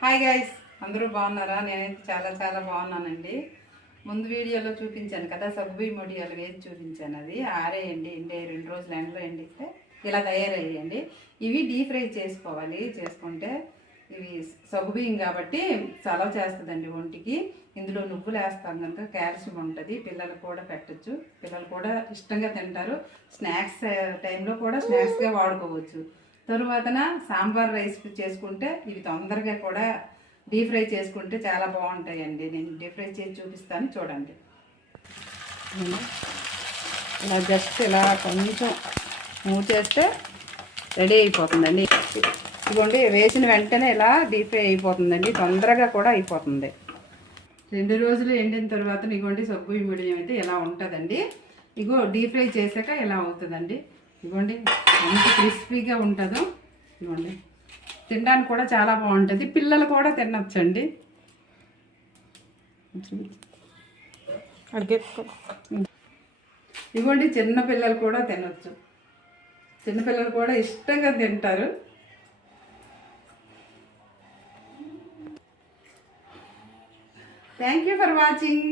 Hi guys, అందరూ బాగున్నారా? నేనైతే చాలా చాలా బాగున్నానండి. ముందు వీడియోలో చూపించాను కదా, సగ్గుబియ్యం వడియాలు వేసి చూపించాను. అది ఆరేయండి, ఎండే 2 రోజులు ఎండలో ఎండిస్తే ఇలా తయారయ్యండి. ఇవి డీప్ ఫ్రై చేసుకోవాలి. చేసుకుంటే ఇవి సగ్గుబియ్యం కాబట్టి చలవ చేస్తుందండి ఒంటికి. ఇందులో నువ్వులు వేస్తాం కనుక కాల్షియం ఉంటుంది. పిల్లలు కూడా పెట్టచ్చు, పిల్లలు కూడా ఇష్టంగా తింటారు. స్నాక్స్ టైంలో కూడా స్నాక్స్గా వాడుకోవచ్చు. తరువాతన సాంబార్ రైస్ చేసుకుంటే ఇవి తొందరగా కూడా డీప్ ఫ్రై చేసుకుంటే చాలా బాగుంటాయండి. నేను డీప్ ఫ్రై చేసి చూపిస్తాను, చూడండి. ఇలా జస్ట్ ఇలా కొంచెం మూవ్ చేస్తే రెడీ అయిపోతుందండి. ఇదిగోండి, వేసిన వెంటనే ఇలా డీప్ ఫ్రై అయిపోతుందండి, తొందరగా కూడా అయిపోతుంది. 2 రోజులు ఎండిన తర్వాత ఇగోండి సగ్గుబియ్యం వడియం అయితే ఇలా ఉంటుందండి. ఇగో డీప్ ఫ్రై చేసాక ఇలా అవుతుందండి. ఇదిగోండి ఎంత క్రిస్పీగా ఉంటుందో. ఇదిగోండి తినడానికి కూడా చాలా బాగుంటుంది. పిల్లలు కూడా తినొచ్చండి. ఇదిగోండి చిన్నపిల్లలు కూడా తినొచ్చు. చిన్నపిల్లలు కూడా ఇష్టంగా తింటారు. Thank you for watching.